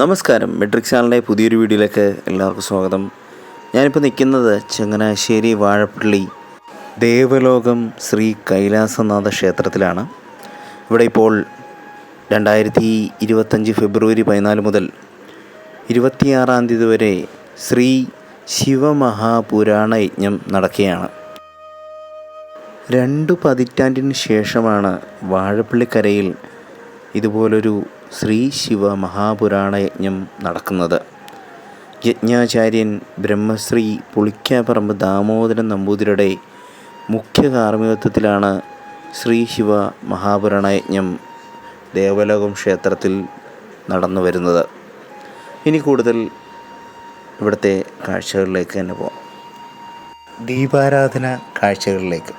നമസ്കാരം. മെട്രിക് ചാനലിൻ്റെ പുതിയൊരു വീഡിയോയിലേക്ക് എല്ലാവർക്കും സ്വാഗതം. ഞാനിപ്പോൾ നിൽക്കുന്നത് ചങ്ങനാശ്ശേരി വാഴപ്പള്ളി ദേവലോകം ശ്രീ കൈലാസനാഥ ക്ഷേത്രത്തിലാണ്. ഇവിടെ ഇപ്പോൾ 2025 ഫെബ്രുവരി 14 മുതൽ 26 തീയതി വരെ ശ്രീ ശിവമഹാപുരാണ യജ്ഞം നടക്കുകയാണ്. 2 പതിറ്റാണ്ടിന് ശേഷമാണ് വാഴപ്പള്ളിക്കരയിൽ ഇതുപോലൊരു ശ്രീ ശിവ മഹാപുരാണ യജ്ഞം നടക്കുന്നത്. യജ്ഞാചാര്യൻ ബ്രഹ്മശ്രീ പുളിക്കാപ്പറമ്പ് ദാമോദരൻ നമ്പൂതിരിയുടെ മുഖ്യ കാർമ്മികത്വത്തിലാണ് ശ്രീ ശിവ മഹാപുരാണ യജ്ഞം ദേവലോകം ക്ഷേത്രത്തിൽ നടന്നു വരുന്നത്. ഇനി കൂടുതൽ ഇവിടുത്തെ കാഴ്ചകളിലേക്ക് തന്നെ പോകാം. ദീപാരാധന കാഴ്ചകളിലേക്ക്.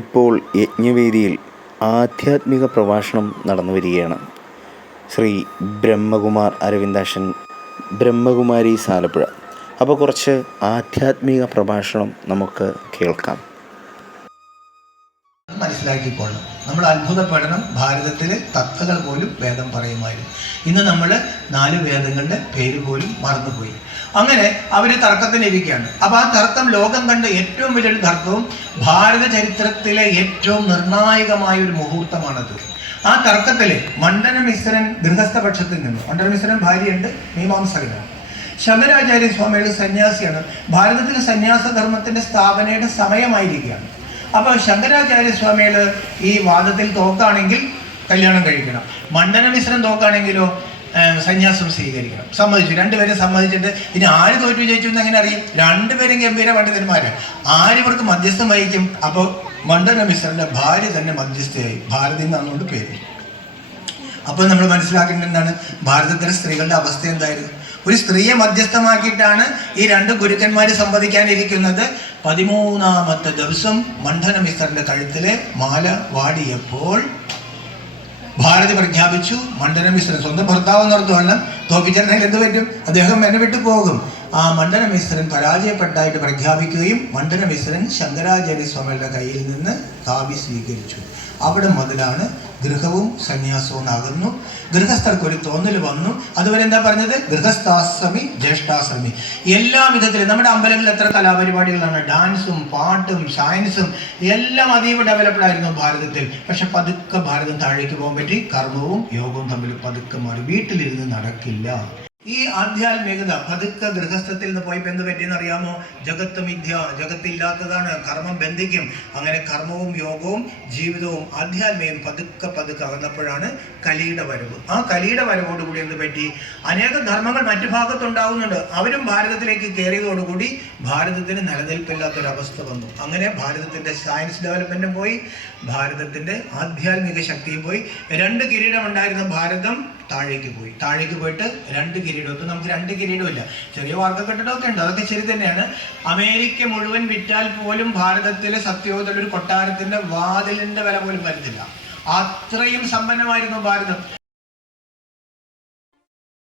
ഇപ്പോൾ യജ്ഞവേദിയിൽ ആധ്യാത്മിക പ്രഭാഷണം നടന്നു വരികയാണ്. ശ്രീ ബ്രഹ്മകുമാർ അരവിന്ദാക്ഷൻ, ബ്രഹ്മകുമാരി ആലപ്പുഴ. അപ്പോൾ കുറച്ച് ആധ്യാത്മിക പ്രഭാഷണം നമുക്ക് കേൾക്കാം. മനസ്സിലാക്കിക്കൊള്ളണം. നമ്മൾ അത്ഭുതപ്പെടണം. ഭാരതത്തിലെ തത്വകൾ പോലും വേദം പറയുമായിരുന്നു. ഇന്ന് നമ്മൾ 4 വേദങ്ങളുടെ പേര് പോലും മറന്നുപോയി. അങ്ങനെ അവർ തർക്കത്തിനിരിക്കുകയാണ്. അപ്പോൾ ആ തർക്കം ലോകം കണ്ട ഏറ്റവും വലിയൊരു തർക്കവും ഭാരത ചരിത്രത്തിലെ ഏറ്റവും നിർണായകമായ ഒരു മുഹൂർത്തമാണത്. ആ തർക്കത്തിൽ മണ്ഡനമിശ്രൻ ഗൃഹസ്ഥപക്ഷത്തിൽ നിന്നു. മണ്ഡനമിശ്രൻ ഭാര്യയുണ്ട്, മീമാംസകനാണ്. ശങ്കരാചാര്യ സ്വാമിയുടെ സന്യാസിയാണ്. ഭാരതത്തിലെ സന്യാസധർമ്മത്തിന്റെ സ്ഥാപനയുടെ സമയമായിരിക്കുകയാണ്. അപ്പോൾ ശങ്കരാചാര്യ സ്വാമികൾ ഈ വാദത്തിൽ തോക്കാണെങ്കിൽ കല്യാണം കഴിക്കണം, മണ്ഡനമിശ്രൻ തോക്കാണെങ്കിലോ സന്യാസം സ്വീകരിക്കണം. സമ്മതിച്ചു. 2 പേരും സമ്മതിച്ചിട്ട് ഇനി ആര് തോറ്റു ജയിച്ചു എന്ന് എങ്ങനെ അറിയും? 2 പേരും ഗംഭീര പണ്ഡിതന്മാരാണ്. ആരിവർക്ക് മധ്യസ്ഥം വഹിക്കും? അപ്പോൾ മണ്ഡനമിശ്രന്റെ ഭാര്യ തന്നെ മധ്യസ്ഥയായി. ഭാരതി എന്നാണ് പേര്. അപ്പോൾ നമ്മൾ മനസ്സിലാക്കേണ്ടത് എന്താണ്? ഭാരതത്തിലെ സ്ത്രീകളുടെ അവസ്ഥ എന്തായിരുന്നു? ഒരു സ്ത്രീയെ മധ്യസ്ഥമാക്കിയിട്ടാണ് ഈ 2 ഗുരുക്കന്മാർ സംവദിക്കാനിരിക്കുന്നത്. 13ാമത്തെ ദിവസം മണ്ഡനമിശ്രന്റെ കഴുത്തിലെ മാല വാടിയപ്പോൾ ഭാരതി പ്രഖ്യാപിച്ചു, മണ്ഡനമിശ്രൻ സ്വന്തം ഭർത്താവ് നിർത്തുവണ്ണം തോപ്പിച്ചിരുന്നെങ്കിൽ എന്ത് പറ്റും? അദ്ദേഹം എന്നെ വിട്ടു പോകും. ആ മണ്ഡനമിശ്രൻ പരാജയപ്പെട്ടായിട്ട് പ്രഖ്യാപിക്കുകയും മണ്ഡനമിശ്രൻ ശങ്കരാചാര്യ സ്വാമിയുടെ കയ്യിൽ നിന്ന് കാവ്യ സ്വീകരിച്ചു. അവിടെ മുതലാണ് ഗൃഹവും സന്യാസവും ആകുന്നു. ഗൃഹസ്ഥർക്ക് ഒരു തോന്നൽ വന്നു. അതുവരെ എന്താ പറഞ്ഞത്? ഗൃഹസ്ഥാശ്രമി ജ്യേഷ്ഠാശ്രമി. എല്ലാ വിധത്തിലും നമ്മുടെ അമ്പലങ്ങളിൽ എത്ര കലാപരിപാടികളാണ്! ഡാൻസും പാട്ടും സയൻസും എല്ലാം അതീവ ഡെവലപ്ഡ് ആയിരുന്നു ഭാരതത്തിൽ. പക്ഷെ പതുക്കെ ഭാരതം താഴേക്ക് പോകാൻ പറ്റി. കർമ്മവും യോഗവും തമ്മിൽ പതുക്കെ മാറി. വീട്ടിലിരുന്ന് നടക്കില്ല. ഈ ആധ്യാത്മികത പതുക്കെ ഗൃഹസ്ഥത്തിൽ നിന്ന് പോയപ്പോൾ എന്ത് പറ്റിയെന്ന് അറിയാമോ? ജഗത്ത് മിഥ്യ, ജഗത്തില്ലാത്തതാണ്, കർമ്മം ബന്ധിക്കും. അങ്ങനെ കർമ്മവും യോഗവും ജീവിതവും ആധ്യാത്മികം പതുക്കെ അകന്നപ്പോഴാണ് കലിയുടെ വരവ്. ആ കലിയുടെ വരവോടുകൂടി എന്ത് പറ്റി? അനേകം ധർമ്മങ്ങൾ മറ്റു ഭാഗത്തുണ്ടാവുന്നുണ്ട്. അവരും ഭാരതത്തിലേക്ക് കയറിയതോടുകൂടി ഭാരതത്തിന് നിലനിൽപ്പില്ലാത്തൊരവസ്ഥ വന്നു. അങ്ങനെ ഭാരതത്തിന്റെ സയൻസ് ഡെവലപ്മെന്റും പോയി, ഭാരതത്തിന്റെ ആധ്യാത്മിക ശക്തിയും പോയി. 2 കിരീടം ഉണ്ടായിരുന്ന ഭാരതം താഴേക്ക് പോയി. താഴേക്ക് പോയിട്ട് 2 കിരീടം. നമുക്ക് 2 കിരീടമില്ല. ചെറിയ വാർത്ത കെട്ടിടമൊക്കെ ഉണ്ട്, അതൊക്കെ ശരി തന്നെയാണ്. അമേരിക്ക മുഴുവൻ വിറ്റാൽ പോലും ഭാരതത്തിലെ സത്യവതിയുടെ ഒരു കൊട്ടാരത്തിന്റെ വാതിലിന്റെ വില പോലും വരുന്നില്ല. അത്രയും സമ്പന്നമായിരുന്നു ഭാരതം.